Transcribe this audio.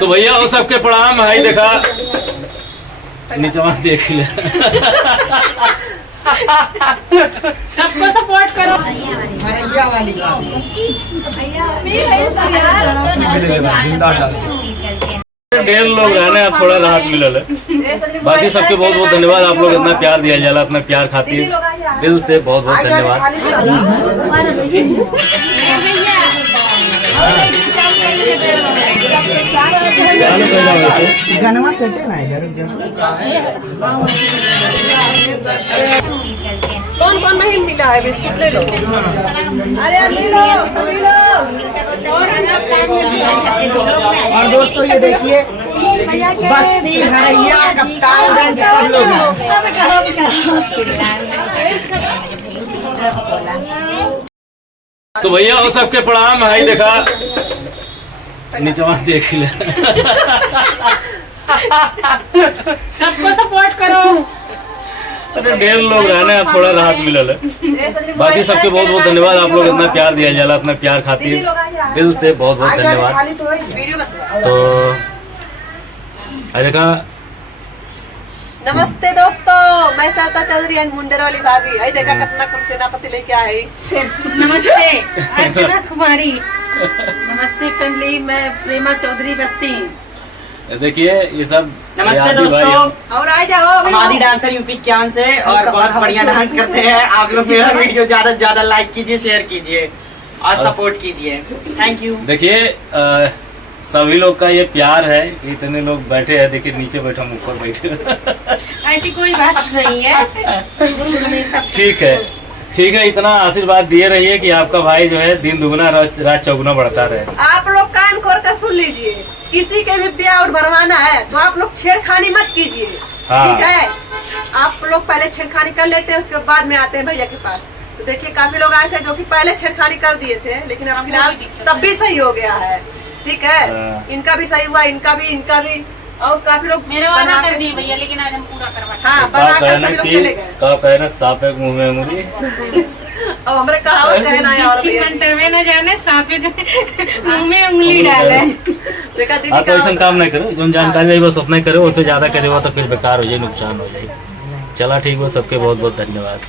तो भैया वो सबके प्रणाम। भाई देखा नीचवा देख लिया। सबको सपोर्ट करो। ढेर लोग रहने अब थोड़ा राहत मिलल है। बाकी सबके बहुत बहुत धन्यवाद। आप लोग इतना प्यार दिया जाला, अपना प्यार खातिर दिल से बहुत बहुत धन्यवाद। गनवा सेटे ना कौन कौन नहीं मिला है बिस्किट ले लो। अरे ले लो सभी लोग। और दोस्तों ये देखिए बस्ती हरैया कप्तानगंज सब लोग हैं। तो भैया वो सबके प्रणाम। भाई देखा नीचवा देख लिया। सबको सपोर्ट करो। ढेर लोग रहने अब थोड़ा राहत मिलल है। बाकी सबके बहुत बहुत धन्यवाद। आप लोग इतना प्यार दिया जाला, अपना प्यार खातिर दिल से बहुत बहुत धन्यवाद। तो देखा नमस्ते दोस्तों, मैं सरिता चौधरी एंड मुंडेर वाली भाभी। आई देखा कितना कुछ सेनापति लेके आए। नमस्ते अर्चना कुमारी। नमस्ते फैमिली, मैं प्रेमा चौधरी बस्ती। देखिए ये सब नमस्ते दोस्तों, और आ जाओ। हमारी डांसर यूपी क्यान से और बहुत बढ़िया डांस करते हैं। आप लोग मेरा वीडियो ज्यादा से ज्यादा लाइक कीजिए, शेयर कीजिए और सपोर्ट कीजिए। Thank you. देखिए सभी लोग का ये प्यार है। इतने लोग बैठे हैं, देखिए नीचे बैठा हम ऊपर बैठे। ऐसी कोई बात नहीं है। ठीक है इतना आशीर्वाद दिए रहिए कि आपका भाई जो है दिन दुगना रात चौगुना बढ़ता रहे। आप लोग कान खोल कर सुन लीजिए, किसी के भी ब्याह और भरवाना है तो आप लोग छेड़खानी मत कीजिए। ठीक है, आप लोग पहले छेड़खानी कर लेते हैं, उसके बाद में आते हैं भैया के पास। तो देखिए काफी लोग आए थे जो कि पहले छेड़खानी कर दिए थे, लेकिन अब फिलहाल तब भी सही हो गया है। ठीक है, इनका भी सही हुआ, इनका भी और काफी लोग मेरा वादा कर दिए भैया, लेकिन आज हम पूरा करवा। हाँ, बना कर सभी लोग चले गए। कहना सांप मुंह में मुड़ी। अब हमारे कहावत कहना है और में न जाने सांपे मुंह में उंगली डाले। देखा दीदी तो ऐसा काम नहीं करो, जो जानकारी है बस उतना ही करो। उससे ज्यादा करे तो फिर बेकार हो जाए, नुकसान हो जाए। चला ठीक हो, सबके बहुत बहुत धन्यवाद।